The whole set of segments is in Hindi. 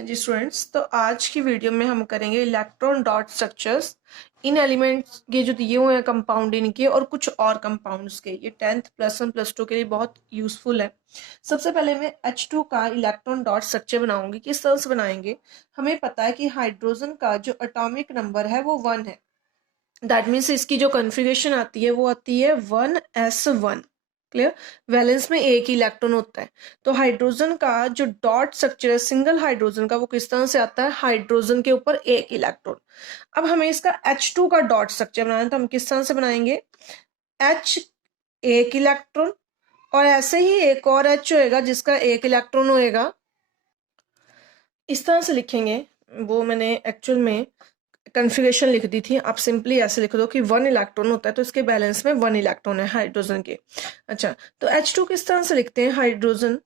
हाँ जी स्टूडेंट्स, तो आज की वीडियो में हम करेंगे electron dot structures in elements के जो दिए हुए हैं कंपाउंड इनके और कुछ और कंपाउंड्स के। ये 10th +1 +2 के लिए बहुत यूजफुल है। सबसे पहले मैं H2 का इलेक्ट्रॉन डॉट स्ट्रक्चर बनाऊंगी। किस तरह से बनाएंगे? हमें पता है कि हाइड्रोजन का जो एटॉमिक नंबर है वो 1 है। दैट मीन्स इसकी जो कन्फिगरेशन आती है वो आती है 1s1। क्लियर? वैलेंस में एक ही इलेक्ट्रॉन होता है। तो हाइड्रोजन का जो डॉट स्ट्रक्चर है सिंगल हाइड्रोजन का, वो किस तरह से आता है? हाइड्रोजन के ऊपर एक इलेक्ट्रॉन। अब हमें इसका H2 का डॉट स्ट्रक्चर बनाना है, तो हम किस तरह से बनाएंगे? H एक इलेक्ट्रॉन और ऐसे ही एक और H होएगा जिसका एक इलेक्ट्रॉन होएगा। इस तरह से लिखेंगे, वो मैंने एक्चुअल में कन्फिगरेशन लिख दी थी। आप सिंपली ऐसे लिख दो कि 1 इलेक्ट्रॉन होता है तो इसके बैलेंस में 1 इलेक्ट्रॉन है हाइड्रोजन के। अच्छा, तो H2 किस तरह से लिखते हैं? हाइड्रोजन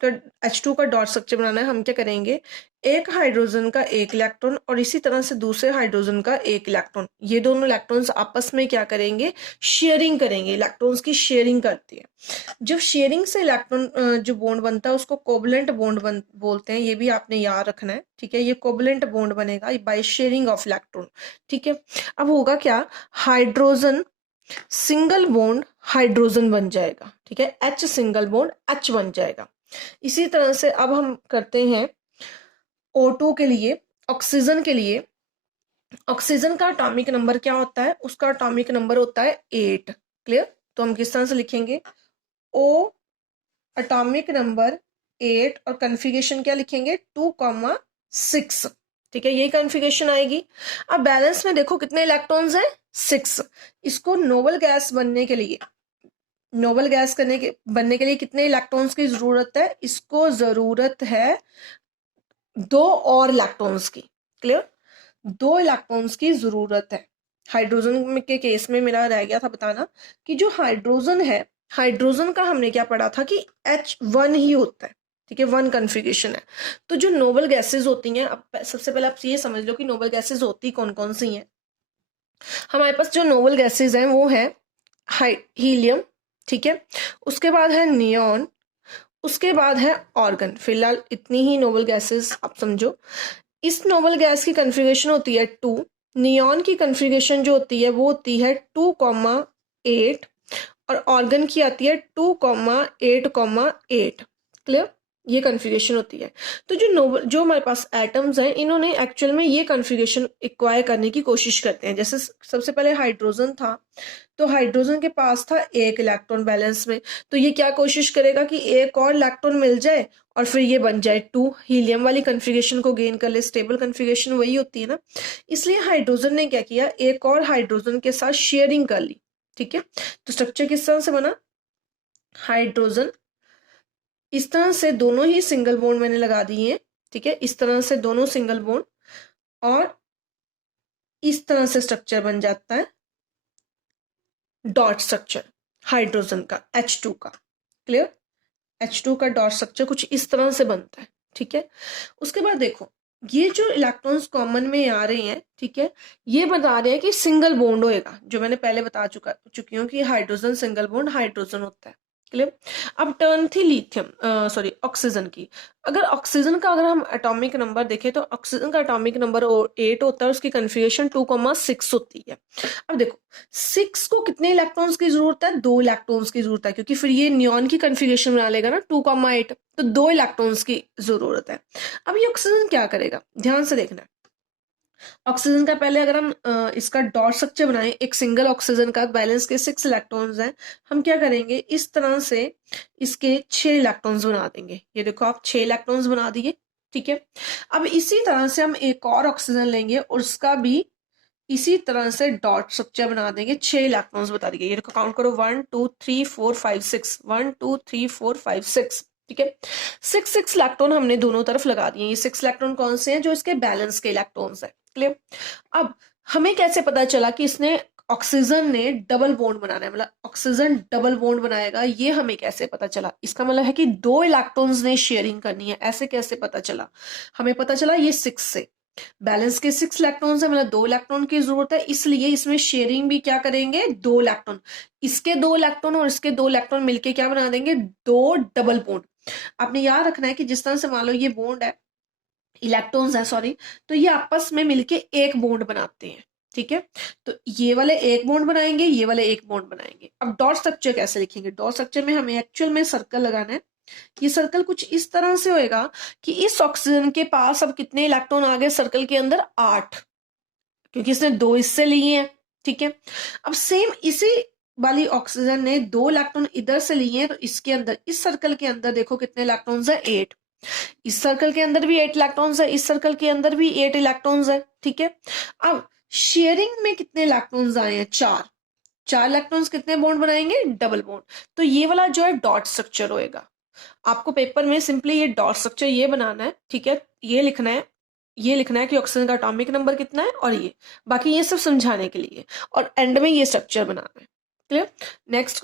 का H2 का डॉट स्ट्रक्चर बनाना है, हम क्या करेंगे? एक हाइड्रोजन का एक इलेक्ट्रॉन और इसी तरह से दूसरे हाइड्रोजन का एक इलेक्ट्रॉन, ये दोनों इलेक्ट्रॉन्स आपस में क्या करेंगे? शेयरिंग करेंगे। इलेक्ट्रॉन्स की शेयरिंग करती है। जब शेयरिंग से इलेक्ट्रॉन जो बॉन्ड बनता है उसको कोवलेंट बॉन्ड बोलते हैं। ये भी आपने याद रखना है, ठीक है? ये कोवलेंट बॉन्ड बनेगा बाय शेयरिंग ऑफ इलेक्ट्रॉन, ठीक है? अब होगा क्या? हाइड्रोजन सिंगल बॉन्ड हाइड्रोजन बन जाएगा, ठीक है? H सिंगल बॉन्ड H बन जाएगा। इसी तरह से अब हम करते हैं O2 के लिए, ऑक्सीजन के लिए। ऑक्सीजन का एटॉमिक नंबर क्या होता है? उसका एटॉमिक नंबर होता है 8। क्लियर? तो हम किस तरह से लिखेंगे? O एटॉमिक नंबर 8 और कन्फिगरेशन क्या लिखेंगे? 2,6। ठीक है, यही कन्फिगरेशन आएगी। अब बैलेंस में देखो कितने इलेक्ट्रॉन्स हैं? 6। इसको नोबल गैस बनने के लिए, नोबल गैस बनने के लिए कितने इलेक्ट्रॉन्स की जरूरत है? इसको जरूरत है 2 और इलेक्ट्रॉन्स की। क्लियर? 2 इलेक्ट्रॉन्स की जरूरत है। हाइड्रोजन के केस में मेरा रह गया था बताना कि जो हाइड्रोजन है, हाइड्रोजन का हमने क्या पढ़ा था कि H1 ही होता है, ठीक है? 1 कन्फिगरेशन है। तो जो नोबल गैसेस होती हैं, अब सबसे पहले आप ये समझ लो कि नोबल गैसेस होती कौन कौन सी हैं। हमारे पास जो नोबल गैसेस हैं वो है हीलियम, ठीक है? उसके बाद है नियॉन, उसके बाद है ऑर्गन। फिलहाल इतनी ही नोबल गैसेस आप समझो। इस नोबल गैस की कन्फिगरेशन होती है 2। नियॉन की कन्फिगरेशन जो होती है वो होती है 2,8 और ऑर्गन की आती है 2,8,8। क्लियर? ये कन्फिगरेशन होती है। तो जो हमारे पास एटम्स हैं, इन्होंने एक्चुअल में ये कन्फिगरेशन एक्वायर करने की कोशिश करते हैं। जैसे सबसे पहले हाइड्रोजन था, तो हाइड्रोजन के पास था एक इलेक्ट्रॉन बैलेंस में, तो ये क्या कोशिश करेगा कि एक और इलेक्ट्रॉन मिल जाए और फिर ये बन जाए 2। हीलियम वाली कन्फिगरेशन को गेन कर ले। स्टेबल कन्फिगरेशन वही होती है ना। इसलिए हाइड्रोजन ने क्या किया? एक और हाइड्रोजन के साथ शेयरिंग कर ली, ठीक है? तो स्ट्रक्चर किस तरह से बना? हाइड्रोजन इस तरह से, दोनों ही सिंगल बॉन्ड मैंने लगा दिए हैं, ठीक है? इस तरह से दोनों सिंगल बॉन्ड और इस तरह से स्ट्रक्चर बन जाता है डॉट स्ट्रक्चर हाइड्रोजन का, H2 का। क्लियर? H2 का डॉट स्ट्रक्चर कुछ इस तरह से बनता है, ठीक है? उसके बाद देखो, ये जो इलेक्ट्रॉन्स कॉमन में आ रहे हैं, ठीक है, ये बता रहे हैं कि सिंगल बॉन्ड होएगा। जो मैंने पहले बता चुकी हूँ कि हाइड्रोजन सिंगल बॉन्ड हाइड्रोजन होता है। क्लियर? अब टर्न थी लिथियम सॉरी ऑक्सीजन की। ऑक्सीजन का अगर हम एटॉमिक नंबर देखें तो ऑक्सीजन का एटॉमिक नंबर 8 होता है, उसकी कन्फिगरेशन 2,6 होती है। अब देखो 6 को कितने इलेक्ट्रॉन्स की जरूरत है? 2 इलेक्ट्रॉन्स की जरूरत है, क्योंकि फिर ये नियॉन की कन्फिगरेशन बना लेगा ना 2,8, तो 2 इलेक्ट्रॉन्स की जरूरत है। अब ये ऑक्सीजन क्या करेगा? ध्यान से देखना है। ऑक्सीजन का पहले अगर हम इसका डॉट स्ट्रक्चर बनाएं, एक सिंगल ऑक्सीजन का बैलेंस के 6 इलेक्ट्रॉन्स हैं, हम क्या करेंगे? इस तरह से इसके 6 इलेक्ट्रॉन्स बना देंगे। ये देखो आप 6 इलेक्ट्रॉन्स बना दिए, ठीक है? अब इसी तरह से हम एक और ऑक्सीजन लेंगे और उसका भी इसी तरह से डॉट स्ट्रक्चर बना देंगे। 6 इलेक्ट्रॉन्स बता दिए। ये काउंट करो, 1 2 3 4 5 6, 1 2 3 4 5 6, ठीक है? 6 इलेक्ट्रॉन हमने दोनों तरफ लगा दिए। ये 6 इलेक्ट्रॉन कौन से हैं? जो इसके बैलेंस के इलेक्ट्रॉन्स है। क्लियर? अब हमें कैसे पता चला कि इसने ऑक्सीजन ने डबल बॉन्ड बनाना है, मतलब ऑक्सीजन डबल बॉन्ड बनाएगा? ये हमें कैसे पता चला? इसका मतलब है कि 2 इलेक्ट्रॉन्स ने शेयरिंग करनी है। ऐसे कैसे पता चला? हमें पता चला ये 6 से। बैलेंस के 6 इलेक्ट्रॉन है, मतलब 2 इलेक्ट्रॉन की जरूरत है, इसलिए इसमें शेयरिंग भी क्या करेंगे? 2 इलेक्ट्रॉन। इसके 2 इलेक्ट्रॉन और इसके 2 इलेक्ट्रॉन मिलके क्या बना देंगे? 2 डबल बॉन्ड। आपने याद रखना है कि जिस तरह से मान लो ये बॉन्ड है, इलेक्ट्रॉन्स है सॉरी, तो ये आपस में मिलके एक बॉन्ड बनाते हैं, ठीक है। तो ये वाले एक बॉन्ड बनाएंगे, ये वाले एक बॉन्ड बनाएंगे। अब डॉट स्ट्रक्चर कैसे लिखेंगे? डॉट स्ट्रक्चर में हमें एक्चुअल में सर्कल लगाना है। ये सर्कल कुछ इस तरह से होएगा कि इस ऑक्सीजन के पास अब कितने इलेक्ट्रॉन आ गए सर्कल के अंदर? 8, क्योंकि इसने 2 इससे लिए हैं, ठीक है। अब सेम इसी वाली ऑक्सीजन ने 2 इलेक्ट्रॉन इधर से लिए हैं, तो इसके अंदर इस सर्कल के अंदर देखो कितने इलेक्ट्रॉन्स है? 8। इस सर्कल के अंदर भी 8 इलेक्ट्रॉन्स है, इस सर्कल के अंदर भी 8 इलेक्ट्रॉन्स है, ठीक है। अब शेयरिंग में कितने इलेक्ट्रॉन्स आए हैं? 4। 4 इलेक्ट्रॉन्स कितने बॉन्ड बनाएंगे? Double bond. तो ये वाला जो है डॉट स्ट्रक्चर होएगा। आपको पेपर में सिंपली ये डॉट स्ट्रक्चर ये बनाना है, ठीक है। ये लिखना है, ये लिखना है कि ऑक्सीजन का एटॉमिक नंबर कितना है, और ये बाकी ये सब समझाने के लिए, और एंड में ये स्ट्रक्चर बनाना है। क्लियर? नेक्स्ट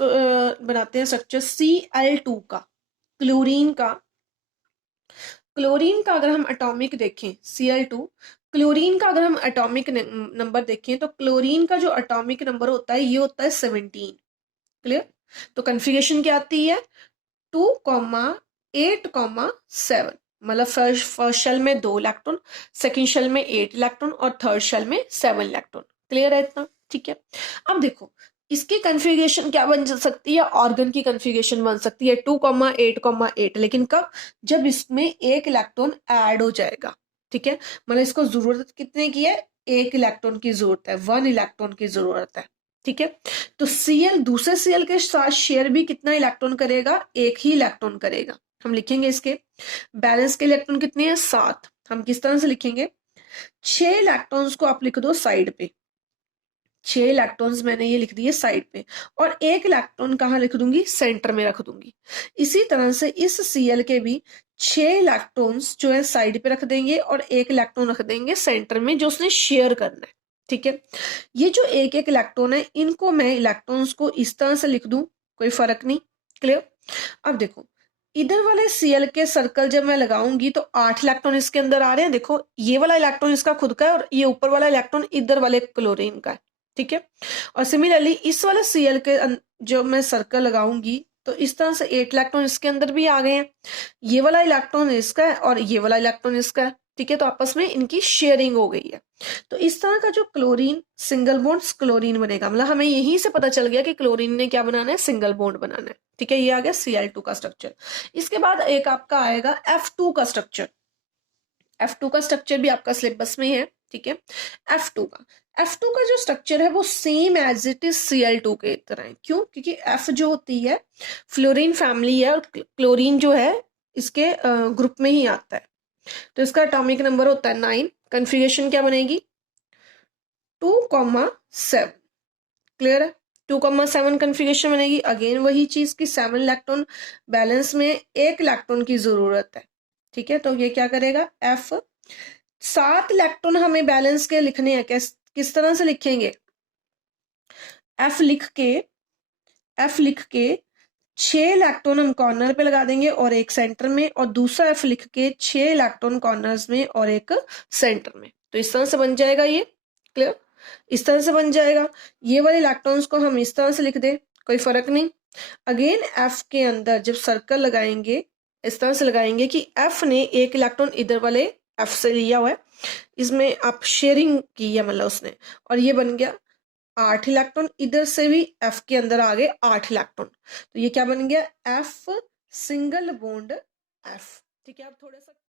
बनाते हैं स्ट्रक्चर Cl2 का, क्लोरीन का। क्लोरीन का अगर हम एटॉमिक देखें Cl2, क्लोरीन का अगर हम एटॉमिक नंबर देखें तो क्लोरीन का जो एटॉमिक नंबर होता है ये होता है 17। क्लियर? तो कन्फिगरेशन क्या आती है? 2,8,7, मतलब फर्स्ट शेल में 2 इलेक्ट्रॉन, सेकंड शेल में 8 इलेक्ट्रॉन और थर्ड शेल में 7 इलेक्ट्रॉन। क्लियर है इतना? ठीक है। अब देखो इसकी कन्फिगरेशन क्या बन सकती है? ऑर्गन की कन्फिगरेशन बन सकती है 2,8,8, लेकिन कब? जब इसमें एक इलेक्ट्रॉन ऐड हो जाएगा, ठीक है। मतलब इसको जरूरत कितने की है? 1 इलेक्ट्रॉन की जरूरत है, 1 इलेक्ट्रॉन की जरूरत है, ठीक है। तो Cl दूसरे Cl के साथ शेयर भी कितना इलेक्ट्रॉन करेगा? 1 ही इलेक्ट्रॉन करेगा। हम लिखेंगे इसके बैलेंस के इलेक्ट्रॉन कितने हैं? 7। हम किस तरह से लिखेंगे? 6 इलेक्ट्रॉन्स को आप लिख दो साइड पे, 6 इलेक्ट्रॉन्स मैंने ये लिख दिए साइड पे, और 1 इलेक्ट्रॉन कहाँ लिख दूंगी? सेंटर में रख दूंगी। इसी तरह से इस Cl के भी 6 इलेक्ट्रॉन्स जो है साइड पे रख देंगे और 1 इलेक्ट्रॉन रख देंगे सेंटर में, जो उसने शेयर करना है, ठीक है। ये जो एक एक इलेक्ट्रॉन है, इनको मैं इलेक्ट्रॉन्स को इस तरह से लिख दूं, कोई फर्क नहीं। क्लियर? अब देखो इधर वाले Cl के सर्कल जब मैं लगाऊंगी तो 8 इलेक्ट्रॉन इसके अंदर आ रहे हैं। देखो ये वाला इलेक्ट्रॉन इसका खुद का है, और ये ऊपर वाला इलेक्ट्रॉन इधर वाले क्लोरीन का है, ठीक है। और सिमिलरली इस वाले Cl के जो मैं सर्कल लगाऊंगी तो इस तरह से 8 इलेक्ट्रॉन इसके अंदर भी आ गए हैं। ये वाला इलेक्ट्रॉन इसका है और ये वाला इलेक्ट्रॉन इसका है, ठीक है। तो आपस में इनकी शेयरिंग हो गई है। तो इस तरह का जो क्लोरीन सिंगल बॉन्ड क्लोरीन बनेगा, मतलब हमें यहीं से पता चल गया कि क्लोरीन ने क्या बनाना है? सिंगल बॉन्ड बनाना है, ठीक है। ये आ गया Cl2 का स्ट्रक्चर। इसके बाद एक आपका आएगा F2 का स्ट्रक्चर। F2 का स्ट्रक्चर भी आपका सिलेबस में है, ठीक है। F2 का जो स्ट्रक्चर है वो same as it is Cl2 के तरह है। क्यों? क्योंकि F जो होती है फ्लोरीन फैमिली है, और क्लोरीन जो है इसके ग्रुप में ही आता है। तो इसका एटॉमिक नंबर होता है 9। कन्फिगरेशन क्या बनेगी? 2,7। क्लियर है? 2,7 कन्फिगरेशन बनेगी। अगेन वही चीज की 7 इलेक्ट्रॉन बैलेंस में 1 इलेक्ट्रॉन की जरूरत है, ठीक है। तो ये क्या करेगा? F 7 इलेक्ट्रॉन हमें बैलेंस के लिखने हैं। किस तरह से लिखेंगे? F लिख के 6 इलेक्ट्रॉन हम कॉर्नर पे लगा देंगे और एक सेंटर में, और दूसरा F लिख के 6 इलेक्ट्रॉन कॉर्नर्स में और एक सेंटर में। तो इस तरह से बन जाएगा ये। क्लियर? इस तरह से बन जाएगा। ये वाले इलेक्ट्रॉन्स को हम इस तरह से लिख दें, कोई फर्क नहीं। अगेन F के अंदर जब सर्कल लगाएंगे इस तरह से लगाएंगे कि F ने एक इलेक्ट्रॉन इधर वाले F से लिया हुआ है, इसमें आप शेयरिंग की है मतलब उसने, और ये बन गया 8 इलेक्ट्रॉन। इधर से भी F के अंदर आ गए 8 इलेक्ट्रॉन। तो ये क्या बन गया? F सिंगल बॉन्ड F, ठीक है। आप थोड़ा सा